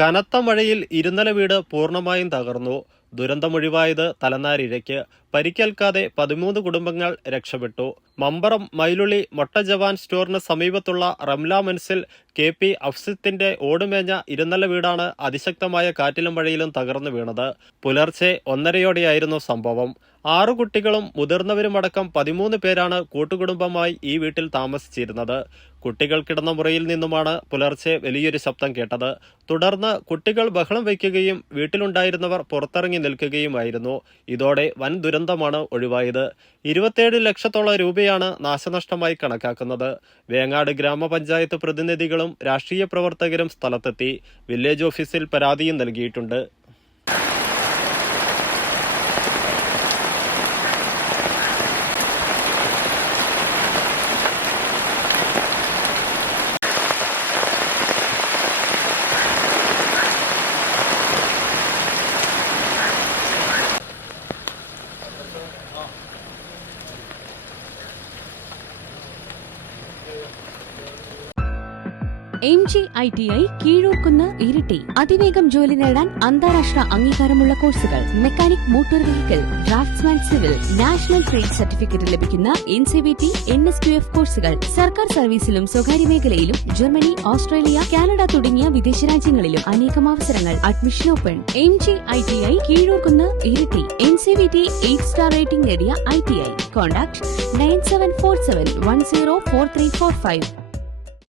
കനത്ത മഴയിൽ ഇരുനില വീട് പൂർണ്ണമായും തകർന്നു. ദുരന്തമൊഴിവായത് തലനാരിഴയ്ക്ക്. പരിക്കേൽക്കാതെ 13 കുടുംബങ്ങൾ രക്ഷപ്പെട്ടു. മമ്പറം മൈലുളി മൊട്ട ജവാൻ സ്റ്റോറിന് സമീപത്തുള്ള റംല മനസിൽ KP അഫ്സിത്തിന്റെ ഓടുമേഞ്ഞ ഇരുനില വീടാണ് അതിശക്തമായ കാറ്റിലും മഴയിലും തകർന്നു വീണത്. പുലർച്ചെ 1:30യോടെയായിരുന്നു സംഭവം. 6 കുട്ടികളും മുതിർന്നവരുമടക്കം 13 പേരാണ് കൂട്ടുകുടുംബമായി ഈ വീട്ടിൽ താമസിച്ചിരുന്നത്. കുട്ടികൾ കിടന്ന മുറിയിൽ നിന്നുമാണ് പുലർച്ചെ വലിയൊരു ശബ്ദം കേട്ടത്. തുടർന്ന് കുട്ടികൾ ബഹളം വയ്ക്കുകയും വീട്ടിലുണ്ടായിരുന്നവർ പുറത്തിറങ്ങി നിൽക്കുകയുമായിരുന്നു. ഇതോടെ വൻ ദുരന്തമാണ് ഒഴിവായത്. 27 ലക്ഷത്തോളം രൂപയാണ് നാശനഷ്ടമായി കണക്കാക്കുന്നത്. വേങ്ങാട് ഗ്രാമപഞ്ചായത്ത് പ്രതിനിധികളും രാഷ്ട്രീയ പ്രവർത്തകരും സ്ഥലത്തെത്തി. വില്ലേജ് ഓഫീസിൽ പരാതിയും നൽകിയിട്ടുണ്ട്. MGITI കീഴൂർക്കുന്ന് ഇരിട്ടി. അതിവേഗം ജോലി നേടാൻ അന്താരാഷ്ട്ര അംഗീകാരമുള്ള കോഴ്സുകൾ. Mechanic motor vehicle, draftsman civil, national trade certificate ലഭിക്കുന്ന NCVT NSQF കോഴ്സുകൾ. സർക്കാർ സർവീസിലും സ്വകാര്യ മേഖലയിലും ജർമ്മനി, ഓസ്ട്രേലിയ, കാനഡ തുടങ്ങിയ വിദേശ രാജ്യങ്ങളിലും അനേകം അവസരങ്ങൾ. Admission open. MGITI Keezhurkunnu Iritty. NCVT 8 star rating നേടിയ ITI. കോൺടാക്ട് 9747104345.